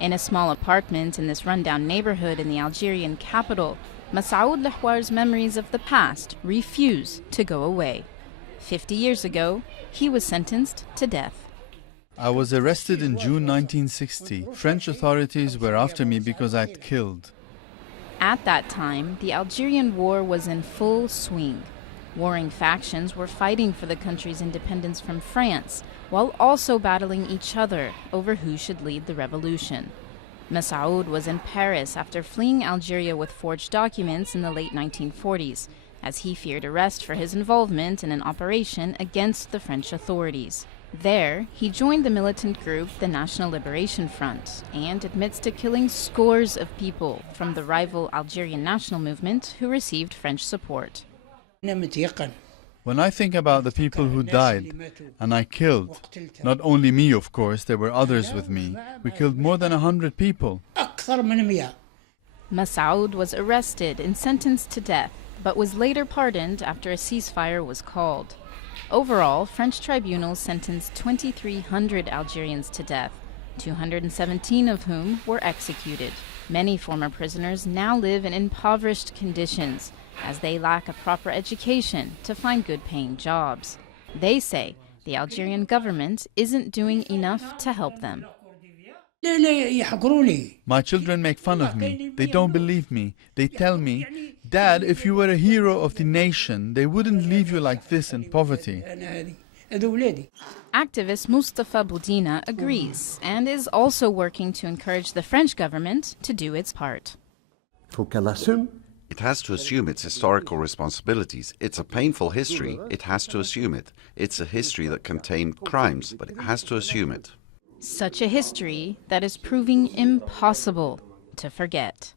In a small apartment in this rundown neighborhood in the Algerian capital, Messaoud Lehouar's memories of the past refuse to go away. 50 years ago, he was sentenced to death. I was arrested in June 1960. French authorities were after me because I'd killed. At that time, the Algerian war was in full swing. Warring factions were fighting for the country's independence from France, while also battling each other over who should lead the revolution. Messaoud was in Paris after fleeing Algeria with forged documents in the late 1940s, as he feared arrest for his involvement in an operation against the French authorities. There, he joined the militant group the National Liberation Front and admits to killing scores of people from the rival Algerian national movement who received French support. When I think about the people who died, and I killed, not only me of course, there were others with me, we killed more than 100 people. Messaoud was arrested and sentenced to death, but was later pardoned after a ceasefire was called. Overall, French tribunals sentenced 2,300 Algerians to death, 217 of whom were executed. Many former prisoners now live in impoverished conditions, as they lack a proper education to find good-paying jobs. They say the Algerian government isn't doing enough to help them. My children make fun of me. They don't believe me. They tell me, Dad, if you were a hero of the nation, they wouldn't leave you like this in poverty. Activist Mostefa Boudina agrees and is also working to encourage the French government to do its part. It has to assume its historical responsibilities. It's a painful history. It has to assume it. It's a history that contained crimes, but it has to assume it. Such a history that is proving impossible to forget.